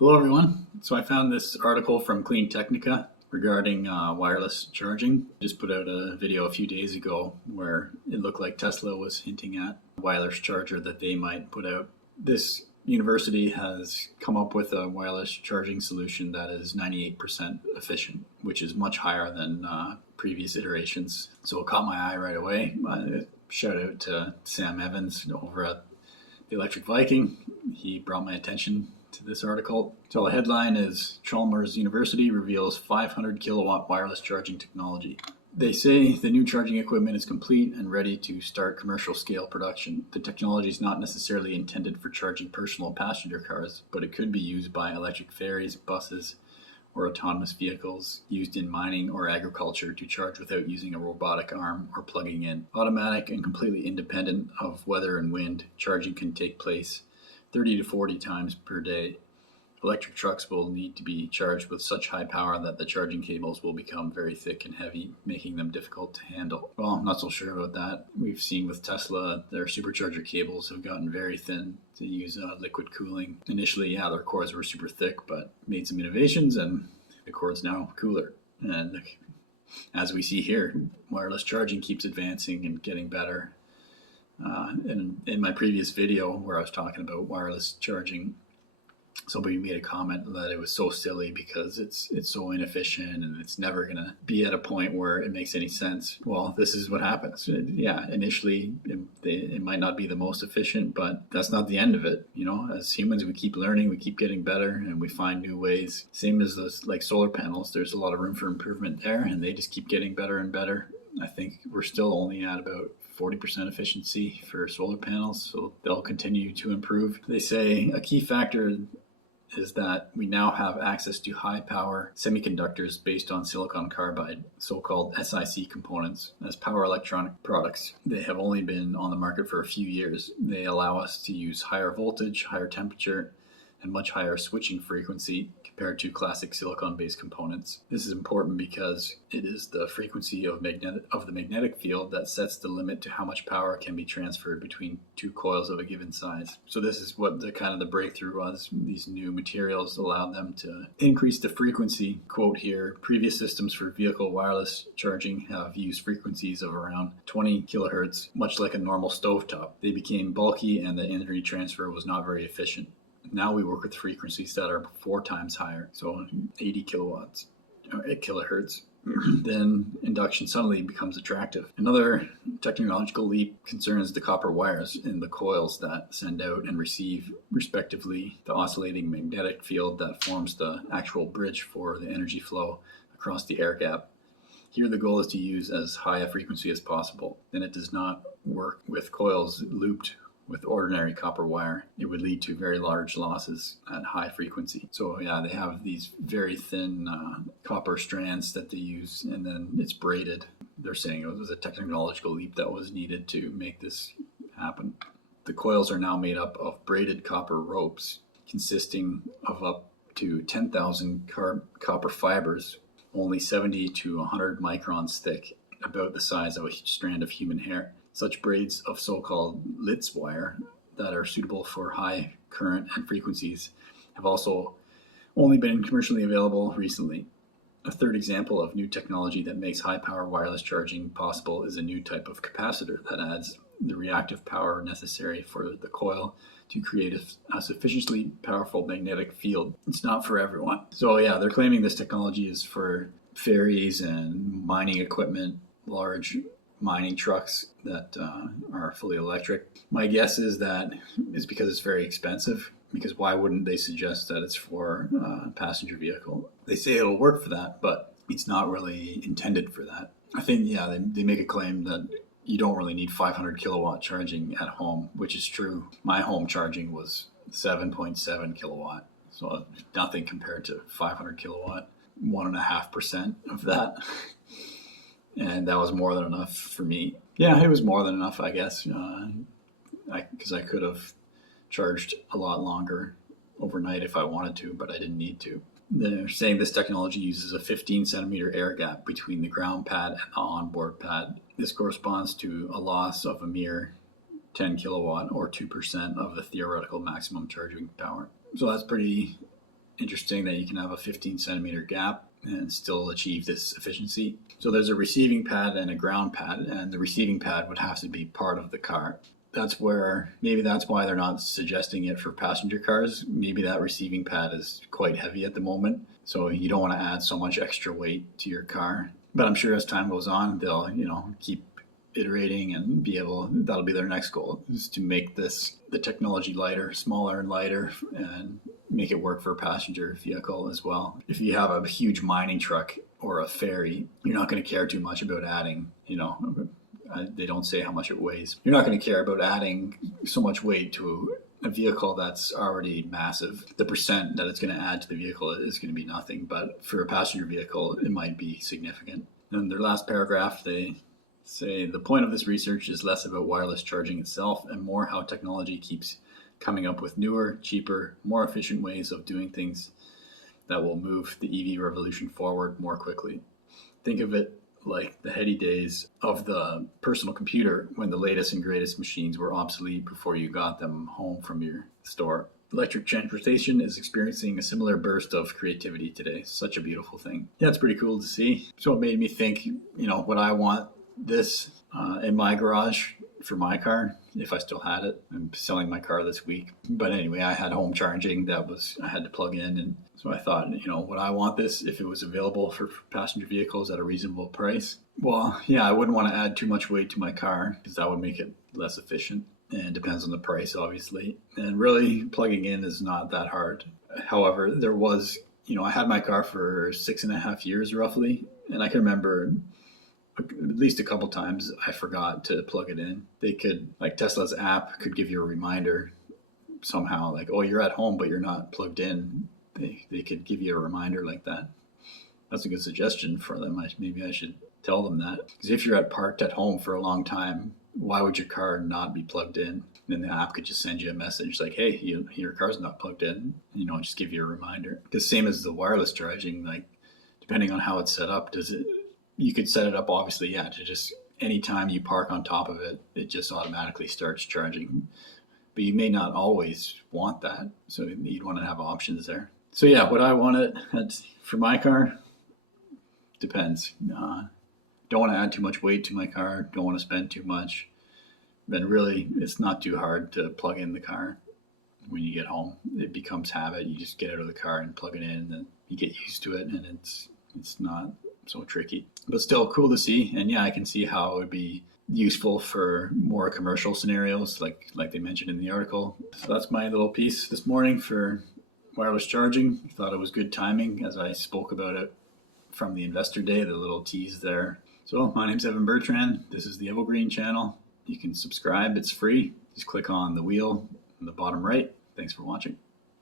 Hello, everyone. So I found this article from Cleantechnica regarding wireless charging. Just put out a video a few days ago where it looked like Tesla was hinting at a wireless charger that they might put out. This university has come up with a wireless charging solution that is 98% efficient, which is much higher than previous iterations. So it caught my eye right away. Shout out to Sam Evans over at the Electric Viking. He brought my attention to this article. So the headline is Chalmers University reveals 500 kilowatt wireless charging technology. They say the new charging equipment is complete and ready to start commercial scale production. The technology is not necessarily intended for charging personal passenger cars, but it could be used by electric ferries, buses, or autonomous vehicles used in mining or agriculture to charge without using a robotic arm or plugging in. Automatic and completely independent of weather and wind, charging can take place 30 to 40 times per day. Electric trucks will need to be charged with such high power that the charging cables will become very thick and heavy, making them difficult to handle. Well, I'm not so sure about that. We've seen with Tesla, their supercharger cables have gotten very thin to use liquid cooling. Initially, their cords were super thick, but made some innovations and the cord's now cooler. And as we see here, wireless charging keeps advancing and getting better. In my previous video where I was talking about wireless charging, somebody made a comment that it was so silly because it's so inefficient and it's never going to be at a point where it makes any sense. Well, this is what happens. Initially it might not be the most efficient, but that's not the end of it. You know, as humans, we keep learning, we keep getting better, and we find new ways. Same as those, like solar panels, there's a lot of room for improvement there, and they just keep getting better and better. I think we're still only at about 40% efficiency for solar panels, so they'll continue to improve. They say a key factor is that we now have access to high power semiconductors based on silicon carbide, so-called SiC components, as power electronic products. They have only been on the market for a few years. They allow us to use higher voltage, higher temperature, and much higher switching frequency compared to classic silicon-based components. This is important because it is the frequency of the magnetic field that sets the limit to how much power can be transferred between two coils of a given size. So this is what the breakthrough was. These new materials allowed them to increase the frequency. Quote here, previous systems for vehicle wireless charging have used frequencies of around 20 kilohertz, much like a normal stovetop. They became bulky and the energy transfer was not very efficient. Now we work with frequencies that are 4 times higher, so 80 kilowatts, or 8 kilohertz. Then induction suddenly becomes attractive. Another technological leap concerns the copper wires in the coils that send out and receive, respectively, the oscillating magnetic field that forms the actual bridge for the energy flow across the air gap. Here the goal is to use as high a frequency as possible, and it does not work with coils looped with ordinary copper wire. It would lead to very large losses at high frequency. So they have these very thin copper strands that they use, and then it's braided. They're saying it was a technological leap that was needed to make this happen. The coils are now made up of braided copper ropes consisting of up to 10,000 copper fibers, only 70 to 100 microns thick, about the size of a strand of human hair. Such braids of so-called Litz wire that are suitable for high current and frequencies have also only been commercially available recently. A third example of new technology that makes high-power wireless charging possible is a new type of capacitor that adds the reactive power necessary for the coil to create a sufficiently powerful magnetic field. It's not for everyone. So they're claiming this technology is for ferries and mining equipment, large mining trucks that are fully electric. My guess is that it's because it's very expensive, because why wouldn't they suggest that it's for a passenger vehicle? They say it'll work for that, but it's not really intended for that. I think, they make a claim that you don't really need 500 kilowatt charging at home, which is true. My home charging was 7.7 kilowatt, so nothing compared to 500 kilowatt, 1.5% of that. And that was more than enough for me. Yeah, it was more than enough, I guess, because I could have charged a lot longer overnight if I wanted to, but I didn't need to. They're saying this technology uses a 15 centimeter air gap between the ground pad and the onboard pad. This corresponds to a loss of a mere 10 kilowatt or 2% of the theoretical maximum charging power. So that's pretty interesting that you can have a 15 centimeter gap and still achieve this efficiency. So there's a receiving pad and a ground pad, and the receiving pad would have to be part of the car. Maybe that's why they're not suggesting it for passenger cars. Maybe that receiving pad is quite heavy at the moment, so you don't want to add so much extra weight to your car. But I'm sure as time goes on, they'll, keep iterating and that'll be their next goal, is to make the technology lighter, smaller and lighter, and make it work for a passenger vehicle as well. If you have a huge mining truck or a ferry, you're not going to care too much about adding, they don't say how much it weighs. You're not going to care about adding so much weight to a vehicle that's already massive. The percent that it's going to add to the vehicle is going to be nothing, but for a passenger vehicle, it might be significant. And their last paragraph, they say the point of this research is less about wireless charging itself and more how technology keeps coming up with newer, cheaper, more efficient ways of doing things that will move the EV revolution forward more quickly. Think of it like the heady days of the personal computer, when the latest and greatest machines were obsolete before you got them home from your store. Electric transportation is experiencing a similar burst of creativity today. Such a beautiful thing. Yeah, it's pretty cool to see. So it made me think, would I want this in my garage for my car if I still had it? I'm selling my car this week. But anyway, I had home charging I had to plug in, and so I thought, would I want this if it was available for passenger vehicles at a reasonable price? Well, yeah, I wouldn't want to add too much weight to my car because that would make it less efficient. And it depends on the price, obviously. And really, plugging in is not that hard. However, there was, I had my car for 6.5 years roughly, and I can remember at least a couple times I forgot to plug it in. They could, like Tesla's app could give you a reminder somehow, like, oh, you're at home, but you're not plugged in. They could give you a reminder like that. That's a good suggestion for them. Maybe I should tell them that. Because if you're parked at home for a long time, why would your car not be plugged in? And then the app could just send you a message like, hey, your car's not plugged in. Just give you a reminder. Because same as the wireless charging, like depending on how it's set up, you could set it up obviously, to just anytime you park on top of it, it just automatically starts charging. But you may not always want that. So you'd want to have options there. So yeah, would I want it for my car? Depends. Don't want to add too much weight to my car. Don't want to spend too much. Then really, it's not too hard to plug in the car when you get home. It becomes habit. You just get out of the car and plug it in, and then you get used to it, and it's not so tricky. But still cool to see. And yeah, I can see how it would be useful for more commercial scenarios, like they mentioned in the article. So that's my little piece this morning for wireless charging. I thought it was good timing as I spoke about it from the investor day, the little tease there. So my name's Evan Bertrand. This is the Evergreen channel. You can subscribe. It's free. Just click on the wheel in the bottom right. Thanks for watching.